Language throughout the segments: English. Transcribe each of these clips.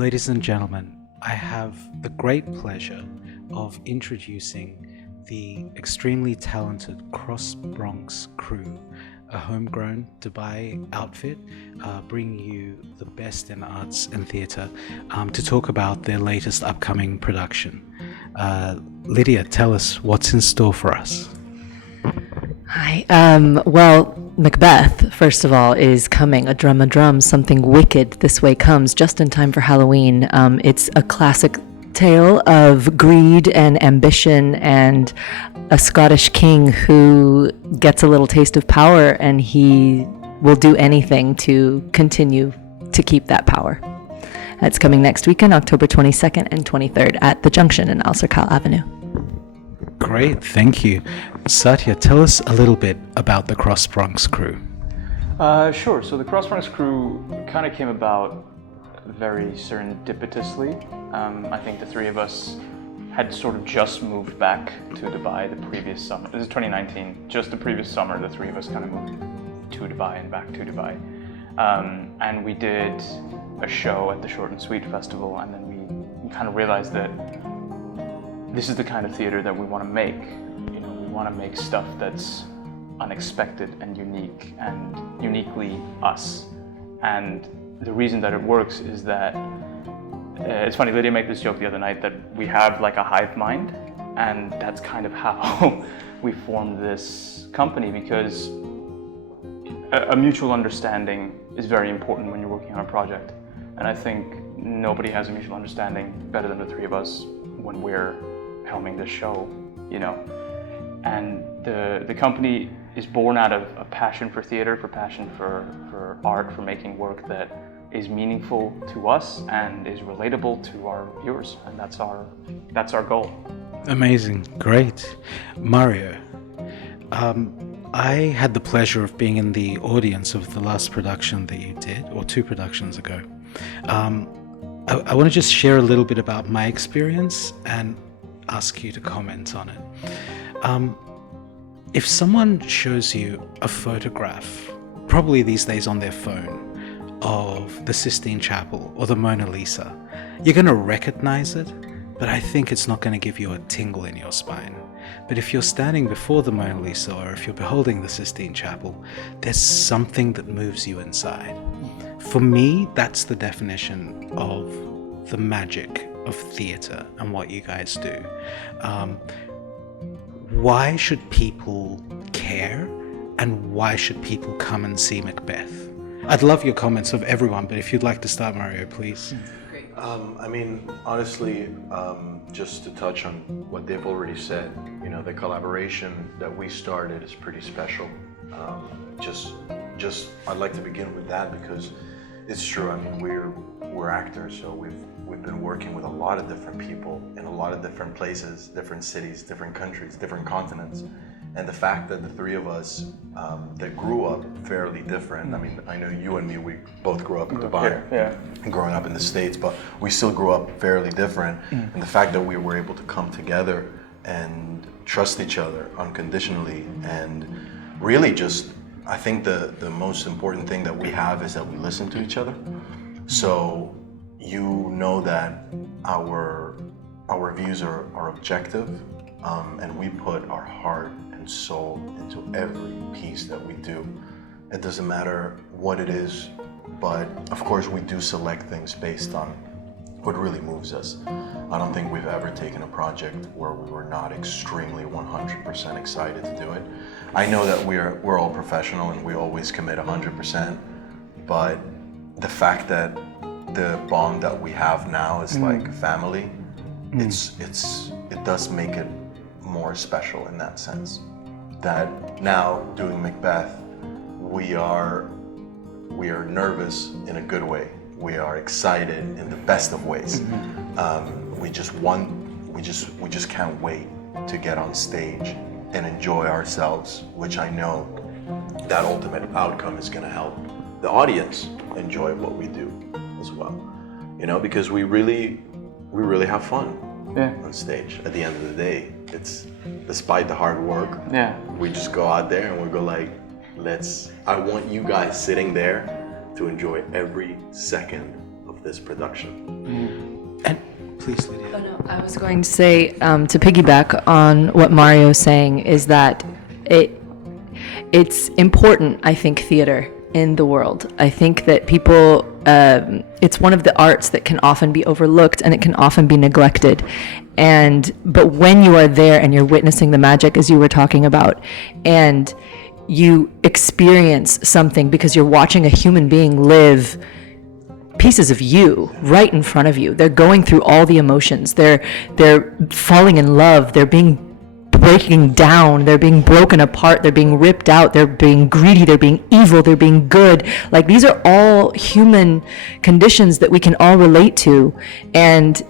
Ladies and gentlemen, I have the great pleasure of introducing the extremely talented Cross Bronx crew, a homegrown Dubai outfit, bringing you the best in arts and theatre to talk about their latest upcoming production. Lydia, tell us what's in store for us. Hi. Well, Macbeth, first of all, is coming. A drum, something wicked this way comes just in time for Halloween. It's a classic tale of greed and ambition and a Scottish king who gets a little taste of power, and he will do anything to continue to keep that power. It's coming next weekend, October 22nd and 23rd at the Junction in Alserkel Avenue. Great, thank you. Satya, tell us a little bit about the Cross Bronx crew. Sure. So the Cross Bronx crew kind of came about very serendipitously. I think the three of us had sort of just moved back to Dubai the previous summer. This is 2019. Just the previous summer, the three of us kind of moved to Dubai and back to Dubai. And we did a show at the Short and Sweet Festival, and then we kind of realized that this is the kind of theater that we want to make. You know, we want to make stuff that's unexpected and unique and uniquely us. And the reason that it works is that it's funny, Lydia made this joke the other night that we have like a hive mind, and that's kind of how we formed this company, because a mutual understanding is very important when you're working on a project. And I think nobody has a mutual understanding better than the three of us when we're helming this show, you know. And the company is born out of a passion for theater, for passion for art, for making work that is meaningful to us and is relatable to our viewers, and that's our goal. Amazing, great. Mario, I had the pleasure of being in the audience of the last production that you did, or two productions ago. I want to just share a little bit about my experience and ask you to comment on it. If someone shows you a photograph, probably these days on their phone, of the Sistine Chapel or the Mona Lisa, you're going to recognize it, but I think it's not going to give you a tingle in your spine. But if you're standing before the Mona Lisa, or if you're beholding the Sistine Chapel, there's something that moves you inside. For me, that's the definition of the magic of theatre and what you guys do. Why should people care, and why should people come and see Macbeth? I'd love your comments of everyone, but if you'd like to start, Mario, please. Great. I mean, honestly, just to touch on what they've already said, you know, the collaboration that we started is pretty special. I'd like to begin with that because it's true. I mean, we're actors, so we've been working with a lot of different people in a lot of different places, different cities, different countries, different continents. And the fact that the three of us that grew up fairly different, I mean, I know you and me, we both grew up in Dubai, and growing up in the States, but we still grew up fairly different. And the fact that we were able to come together and trust each other unconditionally, and really just, I think the most important thing that we have is that we listen to each other. So you know that our views are objective, and we put our heart and soul into every piece that we do. It doesn't matter what it is, but of course we do select things based on what really moves us. I don't think we've ever taken a project where we were not extremely 100% excited to do it. I know that we're all professional and we always commit 100%, but the fact that the bond that we have now is like family, it does make it more special in that sense. That now doing Macbeth, we are nervous in a good way. We are excited in the best of ways. We just can't wait to get on stage and enjoy ourselves, which I know that ultimate outcome is going to help the audience enjoy what we do as well. You know, because we really have fun on stage. At the end of the day, it's despite the hard work. We just go out there and we go like, I want you guys sitting there to enjoy every second of this production. And please, Lydia. Oh, no, I was going to say, to piggyback on what Mario's saying, is that it's important, I think, theater in the world. I think that people, it's one of the arts that can often be overlooked and it can often be neglected. But when you are there and you're witnessing the magic, as you were talking about, and you experience something because you're watching a human being live pieces of you right in front of you. They're going through all the emotions. They're falling in love. They're being breaking down. They're being broken apart. They're being ripped out. They're being greedy. They're being evil. They're being good. Like, these are all human conditions that we can all relate to. And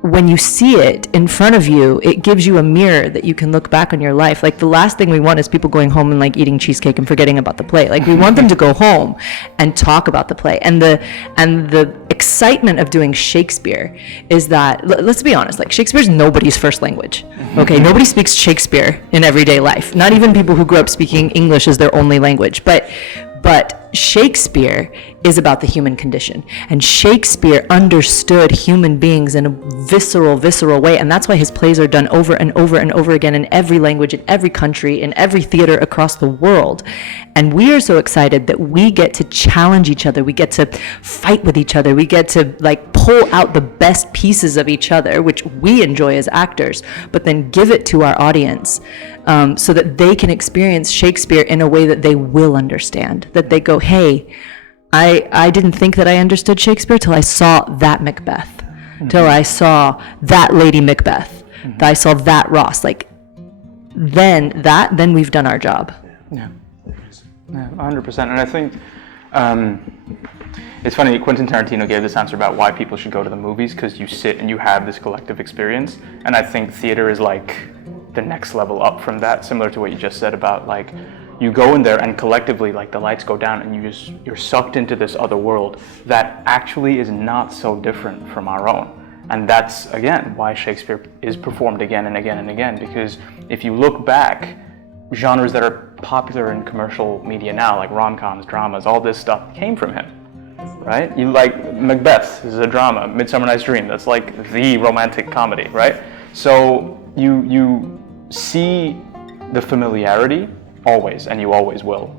when you see it in front of you, it gives you a mirror that you can look back on your life. Like, the last thing we want is people going home and like eating cheesecake and forgetting about the play. Like, we want them to go home and talk about the play. And the excitement of doing Shakespeare is that, let's be honest, like, Shakespeare's nobody's first language. Okay, nobody speaks Shakespeare in everyday life. Not even people who grew up speaking English as their only language. But Shakespeare is about the human condition. And Shakespeare understood human beings in a visceral way. And that's why his plays are done over and over and over again in every language, in every country, in every theater across the world. And we are so excited that we get to challenge each other. We get to fight with each other. We get to like pull out the best pieces of each other, which we enjoy as actors, but then give it to our audience. So that they can experience Shakespeare in a way that they will understand. That they go, hey, I didn't think that I understood Shakespeare till I saw that Macbeth, till I saw that Lady Macbeth, till I saw that Ross. Like, then we've done our job. Yeah, 100%. And I think it's funny, Quentin Tarantino gave this answer about why people should go to the movies, because you sit and you have this collective experience. And I think theater is like the next level up from that, similar to what you just said about, like, you go in there and collectively, like, the lights go down and you're sucked into this other world that actually is not so different from our own. And that's, again, why Shakespeare is performed again and again and again, because if you look back, genres that are popular in commercial media now, like rom-coms, dramas, all this stuff came from him, right? You like Macbeth is a drama, Midsummer Night's Dream, that's like the romantic comedy, right? So you see the familiarity always, and you always will.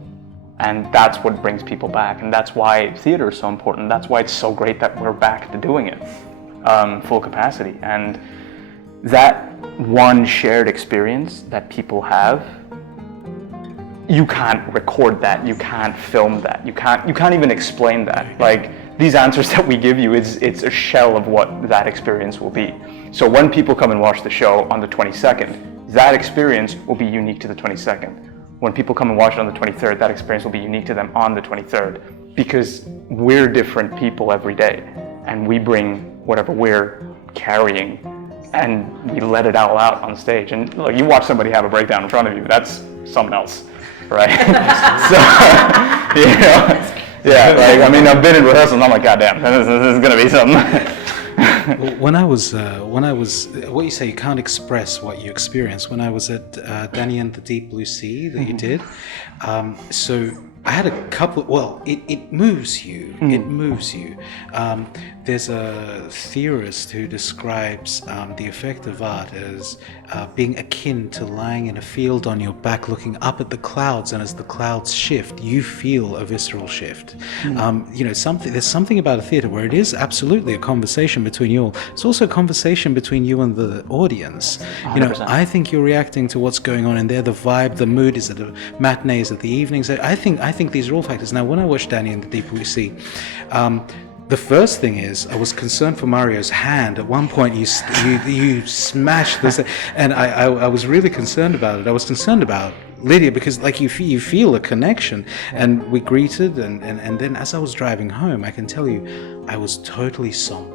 And that's what brings people back, and that's why theater is so important. That's why it's so great that we're back to doing it, full capacity. And that one shared experience that people have, you can't record that, you can't film that, you can't even explain that. Like, these answers that we give you, it's a shell of what that experience will be. So when people come and watch the show on the 22nd, that experience will be unique to the 22nd. When people come and watch it on the 23rd, that experience will be unique to them on the 23rd, because we're different people every day, and we bring whatever we're carrying, and we let it all out on stage. And look, you watch somebody have a breakdown in front of you, that's something else, right? So, you know, yeah, like, I mean, I've been in rehearsals and I'm like, God damn, this is gonna be something. When I was, what you say, you can't express what you experience. When I was at Danny and the Deep Blue Sea that you did, so I had a couple, well, it moves you, it moves you. There's a theorist who describes the effect of art as being akin to lying in a field on your back looking up at the clouds, and as the clouds shift, you feel a visceral shift. You know, there's something about a theater where it is absolutely a conversation between you all. It's also a conversation between you and the audience. 100%. You know, I think you're reacting to what's going on in there, the vibe, the mood. Is it a matinee, is it the evenings? I think these are all factors. Now, when I watched Danny and the Deep Blue Sea, the first thing is I was concerned for Mario's hand. At one point, you smashed this, and I was really concerned about it. I was concerned about Lydia because, like, you feel a connection, and we greeted, and then as I was driving home, I can tell you, I was totally somber.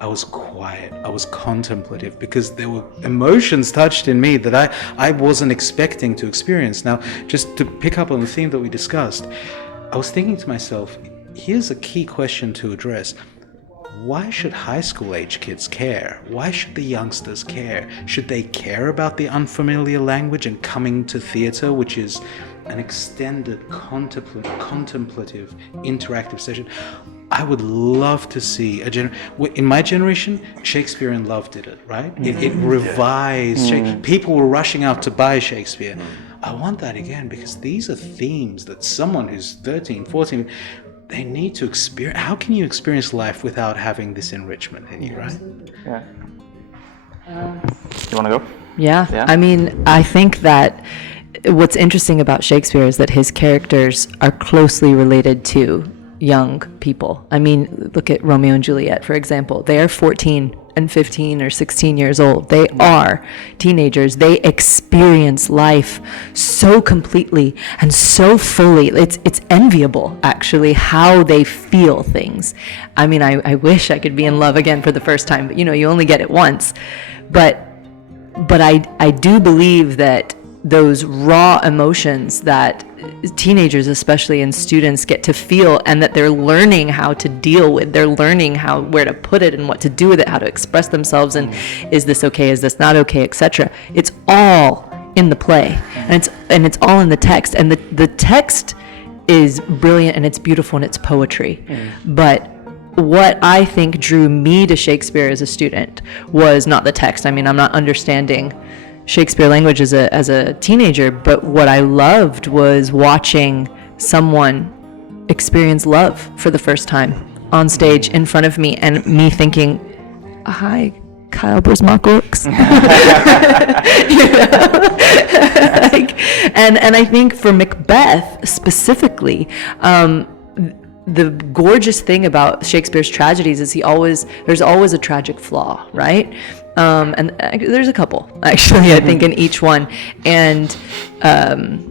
I was quiet. I was contemplative because there were emotions touched in me that I wasn't expecting to experience. Now, just to pick up on the theme that we discussed, I was thinking to myself, here's a key question to address. Why should high school age kids care? Why should the youngsters care? Should they care about the unfamiliar language and coming to theater, which is an extended, contemplative, interactive session? I would love to see in my generation, Shakespeare in Love did it, right? It revised. People were rushing out to buy Shakespeare. I want that again, because these are themes that someone who's 13, 14, they need to experience. How can you experience life without having this enrichment in you, right? Yeah. You want to go? Yeah. Yeah. I mean, I think that what's interesting about Shakespeare is that his characters are closely related to young people. I mean, look at Romeo and Juliet, for example. They are 14 and 15 or 16 years old. They are teenagers. They experience life so completely and so fully. It's enviable, actually, how they feel things. I mean, I wish I could be in love again for the first time, but you only get it once. But I do believe that those raw emotions that teenagers, especially, and students get to feel, and that they're learning how to deal with, they're learning where to put it and what to do with it, how to express themselves, and is this okay, is this not okay, etc. It's all in the play, and it's all in the text, and the text is brilliant, and it's beautiful, and it's poetry. But what I think drew me to Shakespeare as a student was not the text. I mean, I'm not understanding Shakespeare language as a teenager, but what I loved was watching someone experience love for the first time on stage in front of me, and me thinking, hi, Kyle Brismark-Orks. And I think for Macbeth specifically, the gorgeous thing about Shakespeare's tragedies is there's always a tragic flaw, right? And there's a couple, actually, I think, in each one, and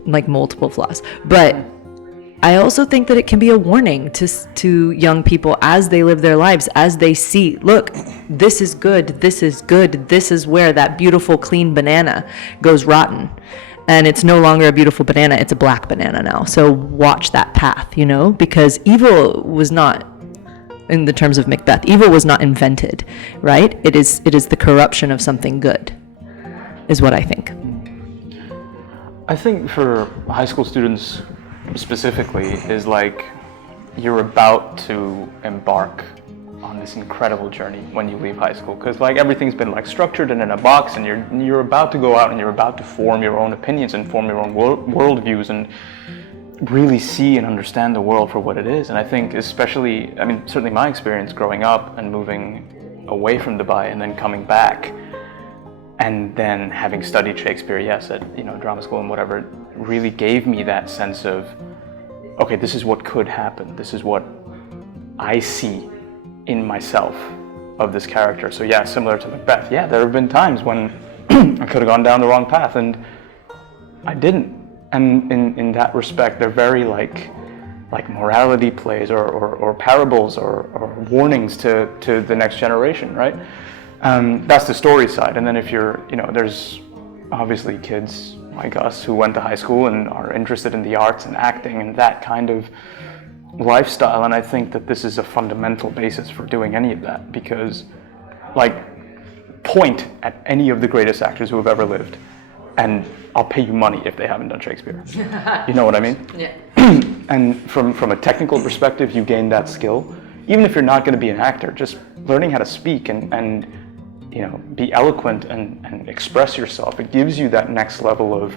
like multiple flaws. But I also think that it can be a warning to young people as they live their lives, as they see, look, this is good, this is good, this is where that beautiful, clean banana goes rotten. And it's no longer a beautiful banana, it's a black banana now. So watch that path, because evil was not, in the terms of Macbeth, evil was not invented, right? It is the corruption of something good, is what I think. I think for high school students specifically is like you're about to embark on this incredible journey when you leave high school, because like everything's been like structured and in a box, and you're about to go out and you're about to form your own opinions and form your own worldviews and really see and understand the world for what it is. And I think especially, I mean, certainly my experience growing up and moving away from Dubai and then coming back and then having studied Shakespeare, yes, at drama school and whatever, really gave me that sense of, okay, this is what could happen. This is what I see in myself of this character. So yeah, similar to Macbeth, yeah, there have been times when I could have gone down the wrong path and I didn't. And in that respect, they're very like morality plays or parables or warnings to the next generation, right? That's the story side. And then if you're, there's obviously kids like us who went to high school and are interested in the arts and acting and that kind of lifestyle, and I think that this is a fundamental basis for doing any of that, because point at any of the greatest actors who have ever lived and I'll pay you money if they haven't done Shakespeare. You know what I mean? Yeah. And from a technical perspective, you gain that skill. Even if you're not going to be an actor, just learning how to speak and be eloquent and express yourself, it gives you that next level of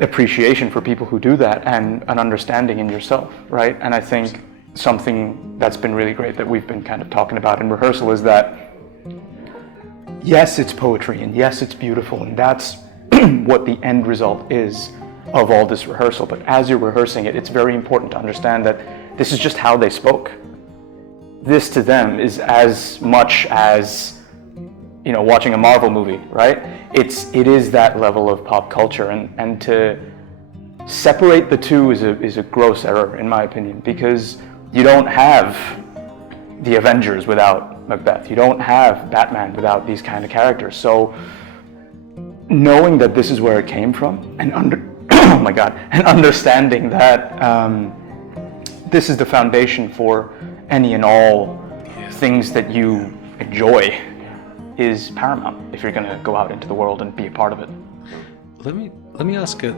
appreciation for people who do that and an understanding in yourself, right? And I think something that's been really great that we've been kind of talking about in rehearsal is that yes, it's poetry and yes, it's beautiful, and that's what the end result is of all this rehearsal. But as you're rehearsing it, it's very important to understand that this is just how they spoke. This to them is as much as watching a Marvel movie, right? It is that level of pop culture, and to separate the two is a gross error, in my opinion, because you don't have the Avengers without Macbeth. You don't have Batman without these kind of characters. So knowing that this is where it came from, and understanding that this is the foundation for any and all things that you enjoy is paramount if you're going to go out into the world and be a part of it. Let me ask a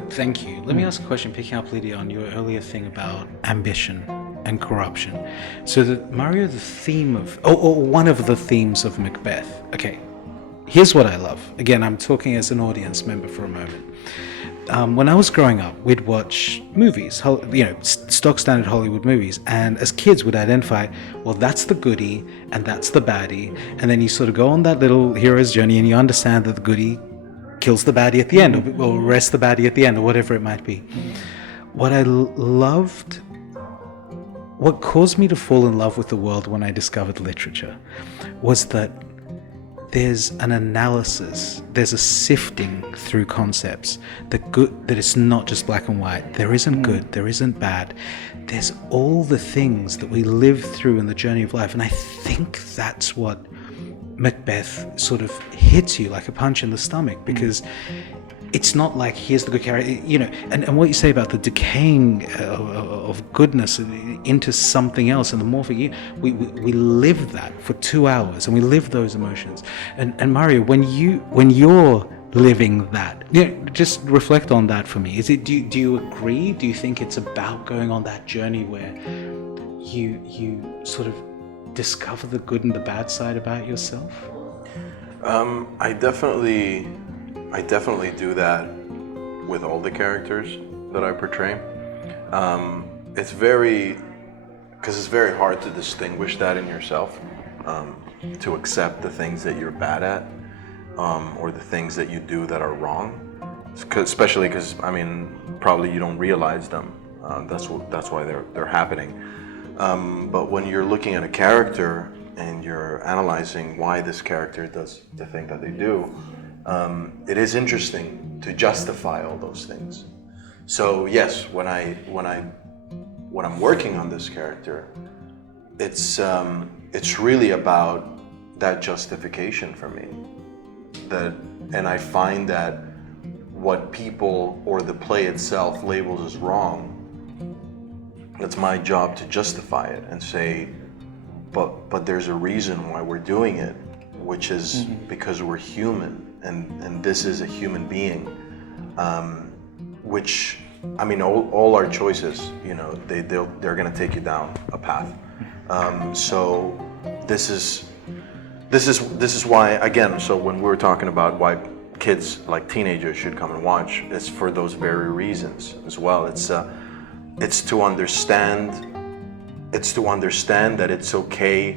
question picking up, Lydia, on your earlier thing about ambition and corruption. So that Mario, the theme of, or one of the themes of Macbeth. Okay, here's what I love. Again, I'm talking as an audience member for a moment. When I was growing up, we'd watch movies, stock standard Hollywood movies, and as kids would identify, well, that's the goodie and that's the baddie, and then you sort of go on that little hero's journey and you understand that the goodie kills the baddie at the end, or arrests the baddie at the end, or whatever it might be. What I loved, what caused me to fall in love with the world when I discovered literature, was that there's an analysis, there's a sifting through concepts, that it's not just black and white. There isn't good, there isn't bad. There's all the things that we live through in the journey of life. And I think that's what Macbeth sort of hits you like a punch in the stomach, because it's not like here's the good character, and what you say about the decaying of goodness into something else, and the more we live that for 2 hours, and we live those emotions. And Mario, when you're living that, just reflect on that for me. Do you agree? Do you think it's about going on that journey where you sort of discover the good and the bad side about yourself? I definitely do that with all the characters that I portray. It's very hard to distinguish that in yourself, to accept the things that you're bad at, or the things that you do that are wrong. Especially because, probably you don't realize them. That's why they're happening. But when you're looking at a character and you're analyzing why this character does the thing that they do, it is interesting to justify all those things. So yes, when I'm working on this character, it's really about that justification for me. And I find that what people or the play itself labels as wrong, it's my job to justify it and say, but there's a reason why we're doing it, which is because we're human. And this is a human being, which, all our choices, they're going to take you down a path. So this is why, again, so when we're talking about why kids, like teenagers, should come and watch, it's for those very reasons as well. It's to understand that it's okay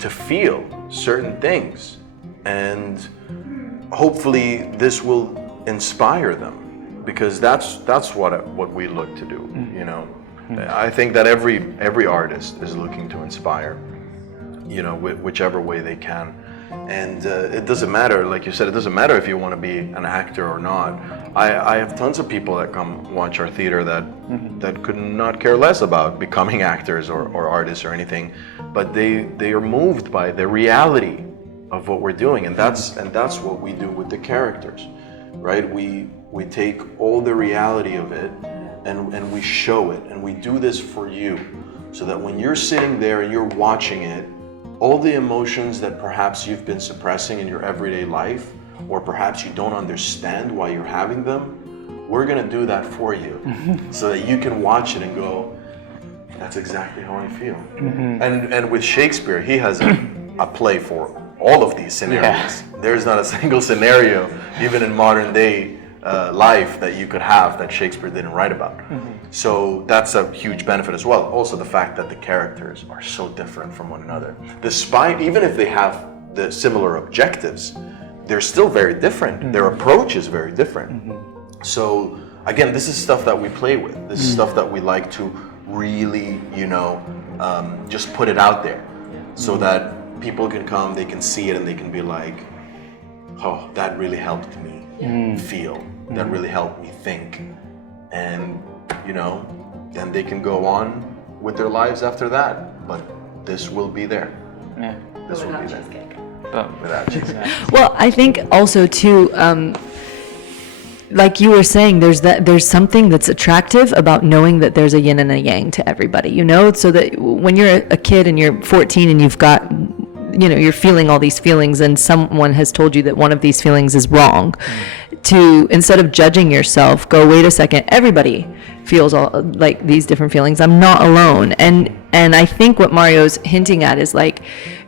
to feel certain things, and hopefully this will inspire them, because that's what we look to do. I think that every artist is looking to inspire, whichever way they can. And it doesn't matter, like you said, it doesn't matter if you want to be an actor or not. I have tons of people that come watch our theater that could not care less about becoming actors or artists or anything, but they are moved by the reality of what we're doing, and that's what we do with the characters, right? We take all the reality of it and we show it, and we do this for you, so that when you're sitting there and you're watching it, all the emotions that perhaps you've been suppressing in your everyday life, or perhaps you don't understand why you're having them, we're gonna do that for you, so that you can watch it and go, that's exactly how I feel. And with Shakespeare, he has a play for all of these scenarios. There's not a single scenario, even in modern day life, that you could have that Shakespeare didn't write about. So that's a huge benefit as well. Also the fact that the characters are so different from one another. Despite, even if they have the similar objectives, they're still very different. Their approach is very different. So again, this is stuff that we play with. This is stuff that we like to really, just put it out there, so that people can come, they can see it, and they can be like, oh, that really helped me feel. That really helped me think. And, then they can go on with their lives after that. But this will be there. Yeah. This will be there. Without cheesecake. Well, I think also too, like you were saying, there's something that's attractive about knowing that there's a yin and a yang to everybody, so that when you're a kid and you're 14 and you've got, you're feeling all these feelings, and someone has told you that one of these feelings is wrong, to, instead of judging yourself, go, wait a second, everybody feels all like these different feelings. I'm not alone. And I think what Mario's hinting at is like,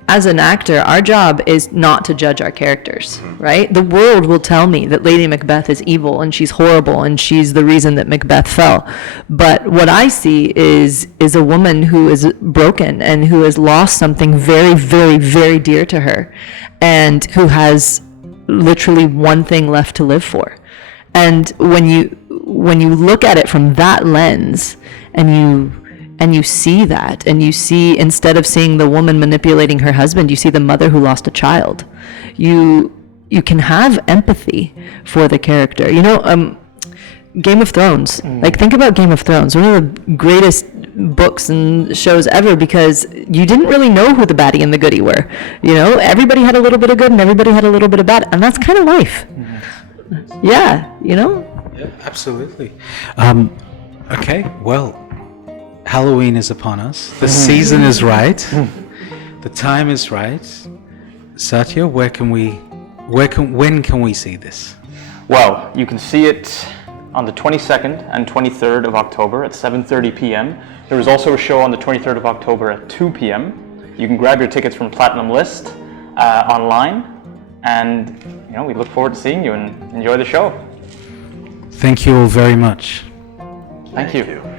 as an actor, our job is not to judge our characters, right? The world will tell me that Lady Macbeth is evil and she's horrible and she's the reason that Macbeth fell. But what I see is a woman who is broken and who has lost something very, very, very dear to her, and who has literally one thing left to live for. And when you look at it from that lens, and you see that, and you see, instead of seeing the woman manipulating her husband, you see the mother who lost a child. You can have empathy for the character. Game of Thrones. Like, think about Game of Thrones, one of the greatest books and shows ever, because you didn't really know who the baddie and the goodie were. Everybody had a little bit of good and everybody had a little bit of bad, and that's kind of life. Yeah, Yeah, absolutely. Okay, well, Halloween is upon us. The season is right. The time is right. Satya, when can we see this? Well, you can see it on the 22nd and 23rd of October at 7:30 p.m. There is also a show on the 23rd of October at 2 p.m. You can grab your tickets from Platinum List online, and we look forward to seeing you and enjoy the show. Thank you all very much. Thank you.